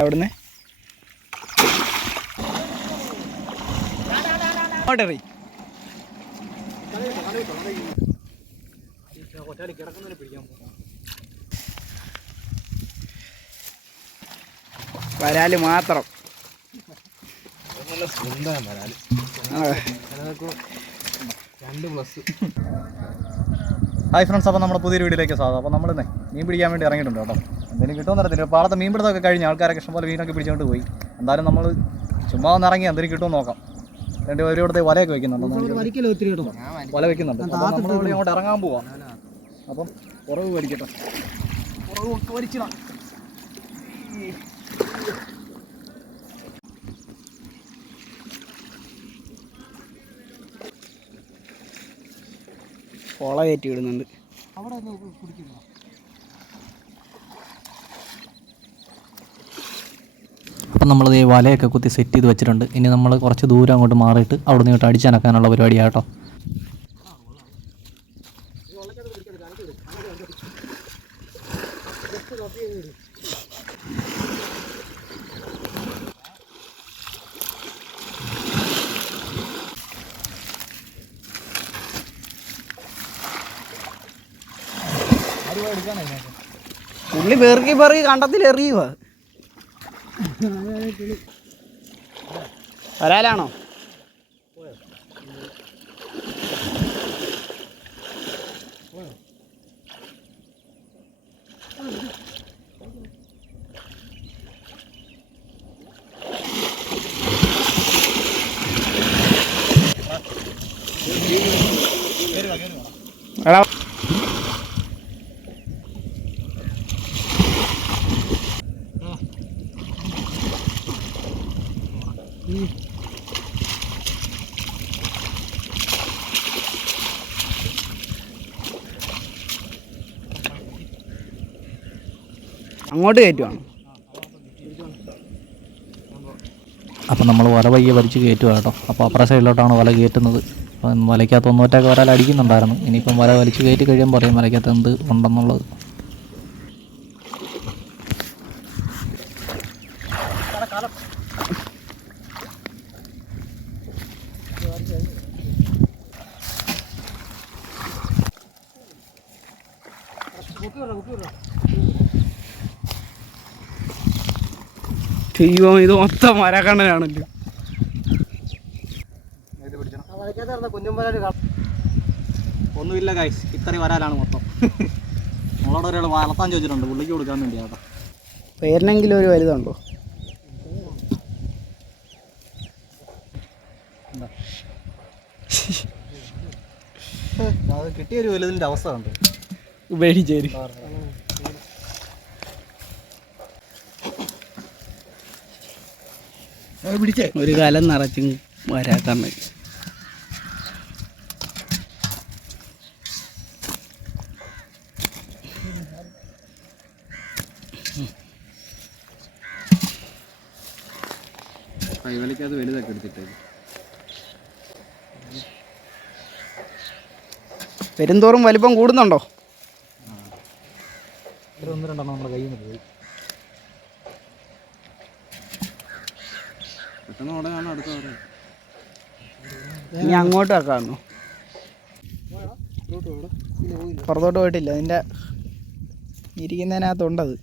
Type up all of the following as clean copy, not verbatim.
അവിടുന്ന് അങ്ങോട്ടേറി വരാല് മാത്രം. ഹായ് ഫ്രണ്ട്സ്, അപ്പോൾ നമ്മുടെ പുതിയൊരു വീഡിയോയിലേക്ക് സ്വാഗതം. അപ്പോൾ നമ്മൾ മീൻ പിടിക്കാൻ വേണ്ടി ഇറങ്ങിയിട്ടുണ്ട് കേട്ടോ. എന്തെങ്കിലും കിട്ടുമെന്ന് അറിയത്തില്ല. പാടത്തെ മീൻ പിടുത്തമൊക്കെ കഴിഞ്ഞ് ആൾക്കാരൊക്കെ ഇഷ്ടംപോലെ മീനൊക്കെ പിടിച്ചുകൊണ്ട് പോയി. എന്തായാലും നമ്മൾ ചുമ്മാ ഒന്ന് ഇറങ്ങി എന്തെങ്കിലും കിട്ടുമെന്ന് നോക്കാം. രണ്ട് പേരും ഇവിടുത്തെ വലയൊക്കെ വെക്കുന്നുണ്ട്, വല വെക്കുന്നുണ്ട്. അപ്പോൾ നമ്മൾ അങ്ങോട്ട് ഇറങ്ങാൻ പോവാം. അപ്പം കുറവ് വലിക്കട്ടെ, കുറവൊക്കെ വലിച്ചിടാം. കൊള കയറ്റി വിടുന്നുണ്ട്. അപ്പം നമ്മൾ ഈ വലയൊക്കെ കുത്തി സെറ്റ് ചെയ്ത് വെച്ചിട്ടുണ്ട്. ഇനി നമ്മൾ കുറച്ച് ദൂരം അങ്ങോട്ട് മാറിയിട്ട് അവിടെ നിന്ന് ഇങ്ങോട്ട് അടിച്ചനക്കാനുള്ള പരിപാടിയാണ് കേട്ടോ. പുള്ളി പെറുക്കി പെറുക്കി കണ്ടത്തിൽ എറിയുക. വരാലാണോ? എടാ അങ്ങോട്ട് കയറ്റുവാണ്. അപ്പം നമ്മൾ വല പയ്യെ വലിച്ച് കയറ്റുക കേട്ടോ. അപ്പോൾ അപ്പുറ സൈഡിലോട്ടാണ് വല കയറ്റുന്നത്. അപ്പം വലയ്ക്കകത്ത് ഒന്നൊറ്റൊക്കെ വരാൽ അടിക്കുന്നുണ്ടായിരുന്നു. ഇനിയിപ്പം വല വലിച്ച് കയറ്റി കഴിയുമ്പോൾ പറയും വലയ്ക്കകത്ത് എന്ത് ഉണ്ടെന്നുള്ളത്. അയ്യോ, ഇത് മൊത്തം മരക്കണ്ണനാണല്ലോ. ഒന്നുമില്ല ഗൈസ്, ഇത്രയും വരാലാണ് മൊത്തം. നമ്മളോട് ഒരാൾ വളർത്താൻ ചോദിച്ചിട്ടുണ്ട്, പുള്ളിക്ക് കൊടുക്കാൻ വേണ്ടി കേട്ടോ. പേരിനെങ്കിലും ഒരു വലുതുണ്ടോ? അത് കിട്ടിയൊരു വലുതിൻ്റെ അവസ്ഥ ഉണ്ട്. ഉപേക്ഷിച്ചേരി ഒരു കാലം നിറച്ചും വരാക്കണ്ണ. കൈവലിക്കത് വലുതൊക്കെ എടുത്തിട്ടേ പെരുന്തോറും വലിപ്പം കൂടുന്നുണ്ടോ? ഒന്ന് രണ്ടെണ്ണം നമ്മുടെ കയ്യിൽ നിന്ന് പോയി. പെട്ടെന്ന് ഉടനെയാണ് അടുത്ത പറയാം. ഇനി അങ്ങോട്ട് വെക്കാമെന്നോ? പുറത്തോട്ട് പോയിട്ടില്ല, അതിൻ്റെ ഇരിക്കുന്നതിനകത്തുണ്ടത്.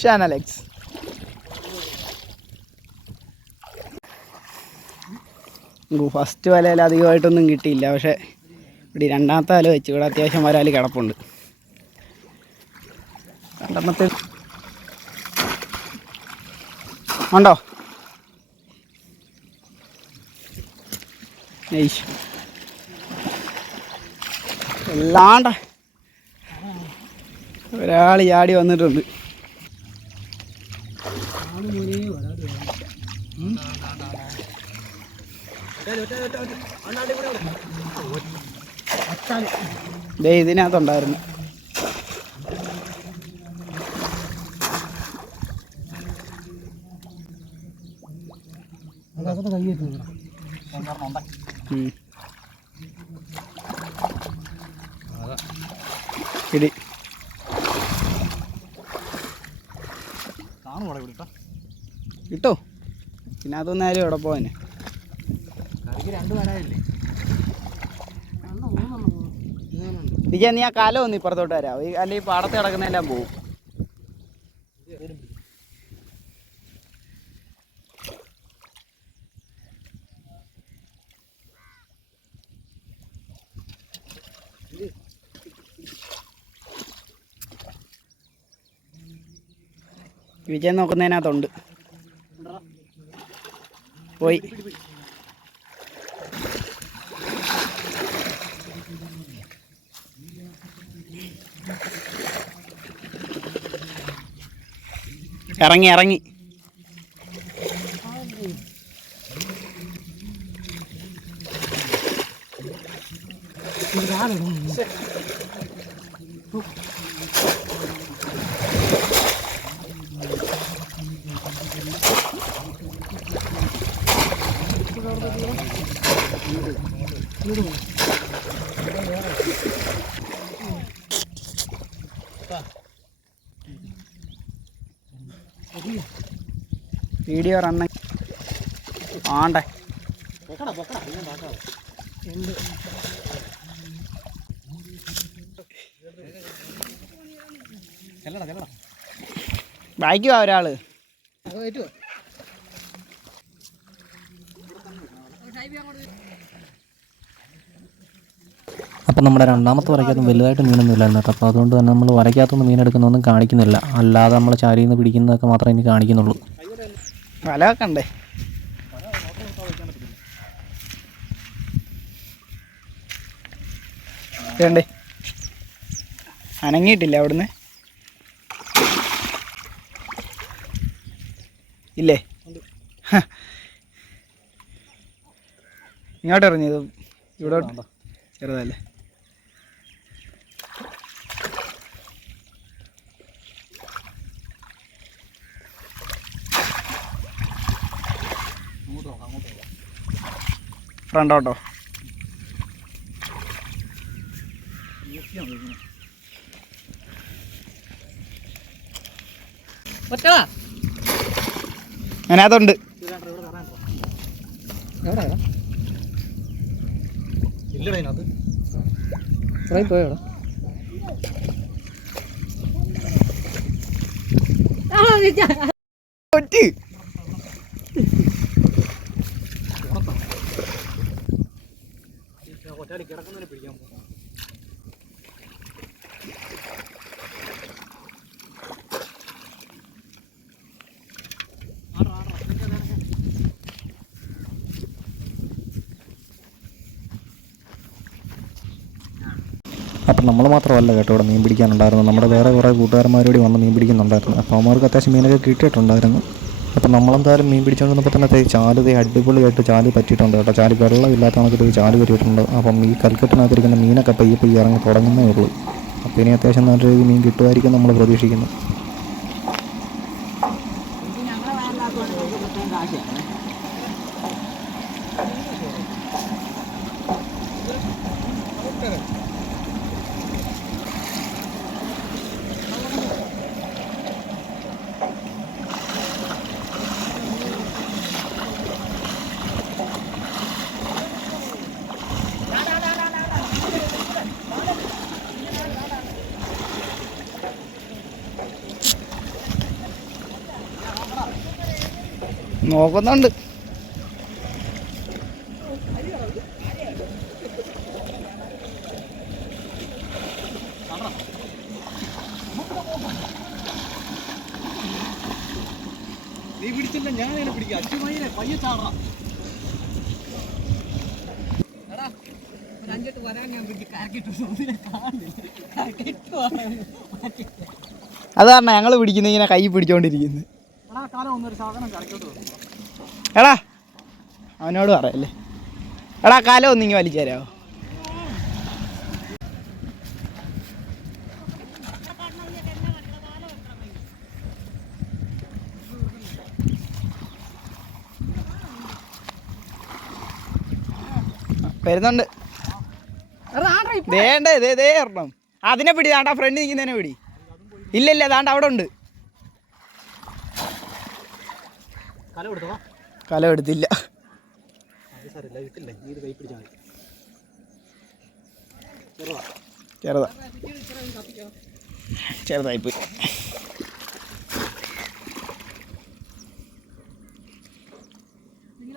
ഷാനലെക്സ് ഫസ്റ്റ് വലയിൽ അധികമായിട്ടൊന്നും കിട്ടിയില്ല. പക്ഷേ ഇവിടെ രണ്ടാമത്തെ വല വെച്ച് ഇവിടെ അത്യാവശ്യം വരാൽ കിടപ്പുണ്ട്. രണ്ടെണ്ണത്തിൽ ഉണ്ടോ? എല്ലാണ്ട ഒരാൾ ചാടി വന്നിട്ടുണ്ട്. ദേ ഇതിനകത്തുണ്ടായിരുന്നു. പിടി കിട്ടോ. പിന്നെ അതൊന്നായാലും എവിടെ പോവാനെ. ഇരിക്കാൻ നീ ആ കാലം ഒന്ന് ഇപ്പുറത്തോട്ട് വരാം, അല്ലെങ്കിൽ പാടത്ത് കിടക്കുന്നതെല്ലാം പോവും. വിജയൻ നോക്കുന്നതിനകത്തുണ്ട്. പോയി. ഇറങ്ങി ഇറങ്ങി. വീഡിയോ റണ്ണ ആണ്ടേ. ബാക്കിവാ ഒരാള്. അപ്പം നമ്മുടെ രണ്ടാമത്തെ വരയ്ക്കകത്തും വലുതായിട്ട് മീനൊന്നും ഇല്ലായിരുന്നു കേട്ടോ. അപ്പോൾ അതുകൊണ്ട് തന്നെ നമ്മൾ വരയ്ക്കകത്തൊന്നും മീനെടുക്കുന്നൊന്നും കാണിക്കുന്നില്ല. അല്ലാതെ നമ്മൾ ചാരിയിൽ നിന്ന് പിടിക്കുന്നതൊക്കെ മാത്രമേ ഇനി കാണിക്കുന്നുള്ളൂ. വല വെക്കണ്ടേ? വേണ്ടേ? അനങ്ങിയിട്ടില്ല അവിടുന്ന്? ഇല്ലേ? ഇങ്ങോട്ട് ഇറങ്ങിയത് ഇവിടെ ചെറുതല്ലേ? ഫ്രണ്ടോട്ടോ. അതിനകത്തുണ്ട്. പോയോടാ. കിടക്കുന്നതിനെ പിടിക്കാൻ പോകും. അപ്പം നമ്മൾ മാത്രമല്ല കേട്ടോ ഇവിടെ മീൻ പിടിക്കാനുണ്ടായിരുന്നു. നമ്മുടെ വേറെ കുറേ കൂട്ടുകാരന്മാരോട് വന്ന് മീൻ പിടിക്കുന്നുണ്ടായിരുന്നു. അപ്പോൾ അവന്മാർക്ക് അത്യാവശ്യം മീനൊക്കെ കിട്ടിയിട്ടുണ്ടായിരുന്നു. അപ്പോൾ നമ്മളെന്തായാലും മീൻ പിടിച്ചുകൊണ്ടിരുന്നപ്പോൾ തന്നെ ചാല് അടിപൊളിയായിട്ട് ചാല് പറ്റിയിട്ടുണ്ട് കേട്ടോ. ചാല് വെള്ളമില്ലാത്ത കണക്കിട്ട് ചാല് പറ്റിയിട്ടുണ്ട്. അപ്പം ഈ കൽക്കെട്ടിനകത്തിരിക്കുന്ന മീനൊക്കെ പയ്യെ ഇറങ്ങി തുടങ്ങുന്നേ ഉള്ളൂ. അപ്പോൾ ഇനി അത്യാവശ്യം നല്ല രീതിയിൽ മീൻ കിട്ടുമായിരിക്കും നമ്മൾ പ്രതീക്ഷിക്കുന്നു. നോക്കുന്നുണ്ട്. നീ പിടിച്ചില്ല, ഞാൻ പിടിക്കാം. അച്ഛനെ പയ്യെ ചാടാം. അത് കാരണം ഞങ്ങൾ പിടിക്കുന്ന ഇങ്ങനെ കൈ പിടിച്ചോണ്ടിരിക്കുന്നത്. എടാ അവനോട് പറയല്ലേ. എടാ കാലം ഒന്നിങ്ങി വലിച്ചു തരാമോ? വരുന്നുണ്ട്. ദേണ്ട ദേ ഒരെണ്ണം. അതിനെ പിടി. താണ്ടാ ഫ്രണ്ട് നിൽക്കുന്നതിനെ പിടി. ഇല്ല താണ്ട അവിടെ ഉണ്ട്. കലം എടുത്തില്ല. ചെറുതായിപ്പോയി.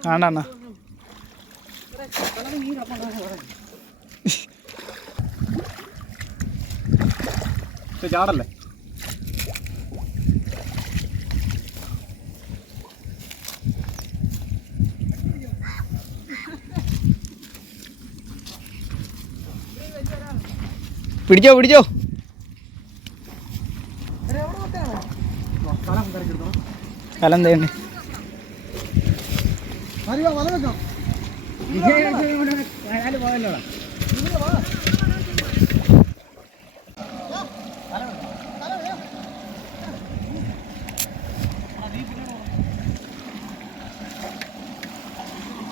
കാണാ ചാടല്ലേ? പിടിച്ചോ. കലം തേണ്ട.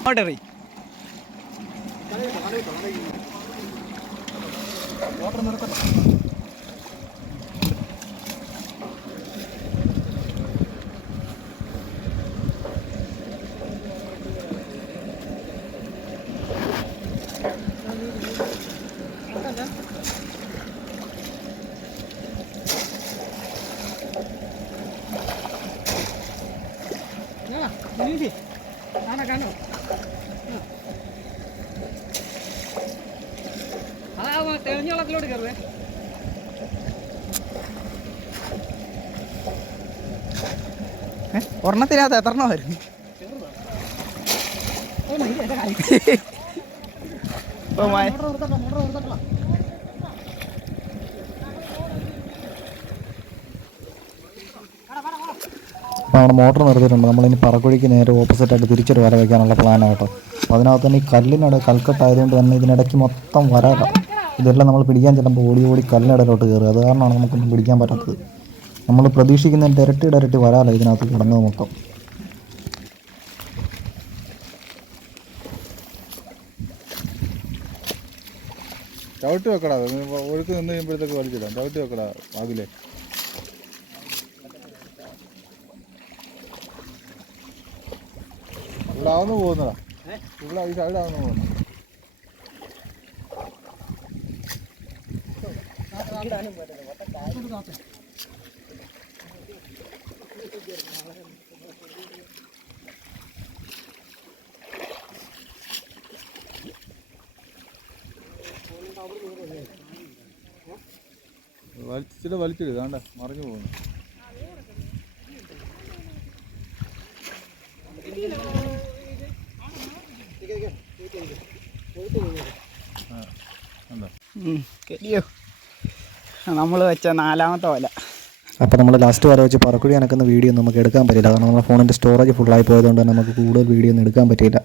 ഓട്ടറി തെളിഞ്ഞോളത്തിലോട്ട് കയറുവേ. ഒരെണ്ണത്തിനകത്ത് എത്ര എണ്ണം വരും? അപ്പോൾ അവിടെ മോട്ടർ നിർത്തിയിട്ടുണ്ട്. നമ്മളിനി പറക്കുഴിക്ക് നേരെ ഓപ്പോസിറ്റായിട്ട് തിരിച്ചൊരു വര വയ്ക്കാനുള്ള പ്ലാനാണ് കേട്ടോ. അപ്പോൾ അതിനകത്ത് തന്നെ ഈ കല്ലിനിടെ കൽക്കെട്ടായതുകൊണ്ട് തന്നെ ഇതിനിടയ്ക്ക് മൊത്തം വരാല. ഇതെല്ലാം നമ്മൾ പിടിക്കാൻ ചെല്ലുമ്പോൾ ഓടി കല്ലിനിടയിലോട്ട് കയറുക. അത് കാരണമാണ് നമുക്കൊന്നും പിടിക്കാൻ പറ്റാത്തത്. നമ്മൾ പ്രതീക്ഷിക്കുന്നതിൻ്റെ ഇരട്ടി വരാല ഇതിനകത്ത് കിടന്നത് മൊത്തം. ചവിട്ടി വെക്കടാ. ഒഴുക്ക് നിന്ന് കഴിയുമ്പോഴത്തേക്ക് വലിച്ചിടാം. ചവിട്ടി വെക്കടാ ആകില്ലേ. ഇവിടെ ആവുന്നു പോകുന്നതാ. ഇവിടെ ഈ സൈഡാവുന്നു പോകുന്നു. വലിച്ചിട് വേണ്ട, മറിഞ്ഞു പോകുന്നു. നമ്മൾ വെച്ച 4ാമത്തെ വല. അപ്പോൾ നമ്മൾ ലാസ്റ്റ് വര വെച്ച് പറക്കുഴി അനക്കുന്ന വീഡിയോ നമുക്ക് എടുക്കാൻ പറ്റില്ല. കാരണം നമ്മുടെ ഫോണിൻ്റെ സ്റ്റോറേജ് ഫുള്ളായി പോയതുകൊണ്ട് തന്നെ നമുക്ക് കൂടുതൽ വീഡിയോ ഒന്നും എടുക്കാൻ പറ്റിയില്ല.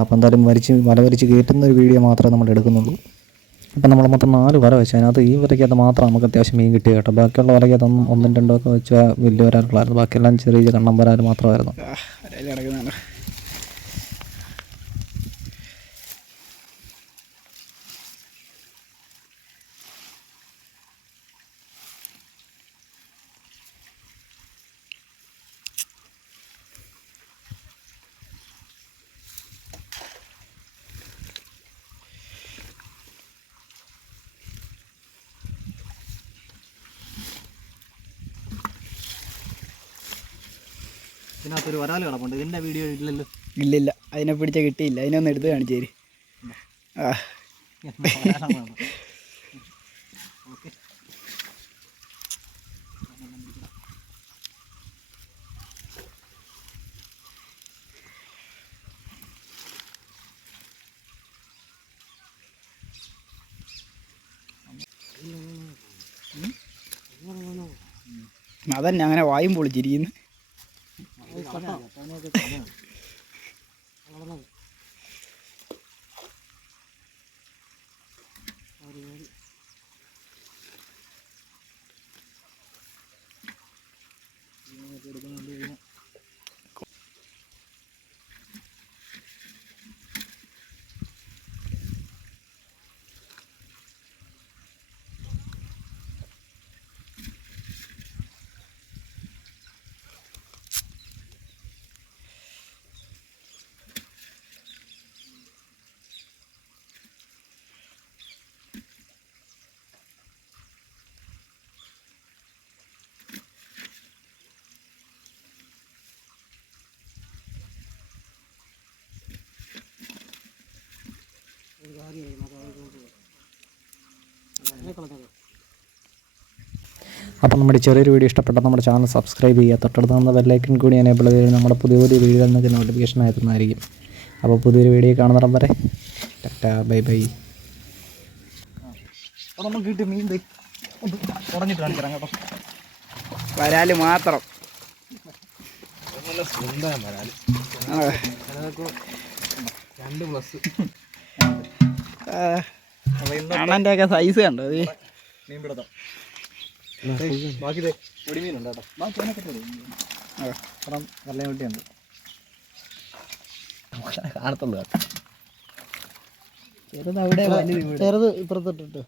അപ്പോൾ എന്തായാലും വല വലിച്ച് കയറ്റുന്ന ഒരു വീഡിയോ മാത്രമേ നമ്മൾ എടുക്കുന്നുള്ളൂ. അപ്പം നമ്മൾ മൊത്തം 4 വര വെച്ച് അതിനകത്ത് ഈ വരയ്ക്കകത്ത് മാത്രം നമുക്ക് അത്യാവശ്യം മീൻ കിട്ടി കേട്ടോ. ബാക്കിയുള്ള വരയ്ക്കകത്തൊന്നും 1ഉം 2ഉം ഒക്കെ വെച്ച വലിയ വരാറുള്ളായിരുന്നു. ബാക്കിയെല്ലാം ചെറിയ കണ്ണം വരാറ് മാത്രമായിരുന്നു. ഇതിനകത്തൊരു വരാല് കിടപ്പുണ്ട്. ഇതിൻ്റെ വീഡിയോ ഇല്ലല്ലോ. ഇല്ലില്ല, അതിനെ പിടിച്ച കിട്ടിയില്ല. അതിനൊന്ന് എടുത്ത് കാണിച്ചേര്. അതന്നെ അങ്ങനെ വായും പൊളിച്ചിരിക്കുന്നു. അപ്പോൾ നമ്മുടെ ചെറിയൊരു വീഡിയോ ഇഷ്ടപ്പെട്ടാൽ നമ്മുടെ ചാനൽ സബ്സ്ക്രൈബ് ചെയ്യുക, തൊട്ടടുത്ത് തന്ന ബെല്ലൈക്കൻ കൂടി എനേബിൾ ചെയ്ത് നമ്മുടെ പുതിയ പുതിയ വീഡിയോയിൽ നിങ്ങൾക്ക് നോട്ടിഫിക്കേഷൻ ആയിരുന്നതായിരിക്കും. അപ്പോൾ പുതിയൊരു വീഡിയോ കാണുന്നിടം വരെ ടാറ്റാ ബൈ ബൈ. അപ്പോൾ നമ്മൾ കിട്ടിയ മീൻ ഉടഞ്ഞിട്ട് കാണിക്കാം കേട്ടോ. വരാല് മാത്രം. അണ്ണൻ്റെ ഒക്കെ സൈസ് കണ്ടോ അത്? മീൻ പിടുത്തം ബാക്കി പൊടിമീനുണ്ട് കേട്ടോ. ബാക്കി കാരണം നല്ല കുട്ടിയുണ്ട് കാണത്തുള്ളൂ കേട്ടോ. ചെറുത് അവിടെ, ചെറുത് ഇപ്പുറത്തിട്ടിട്ട്.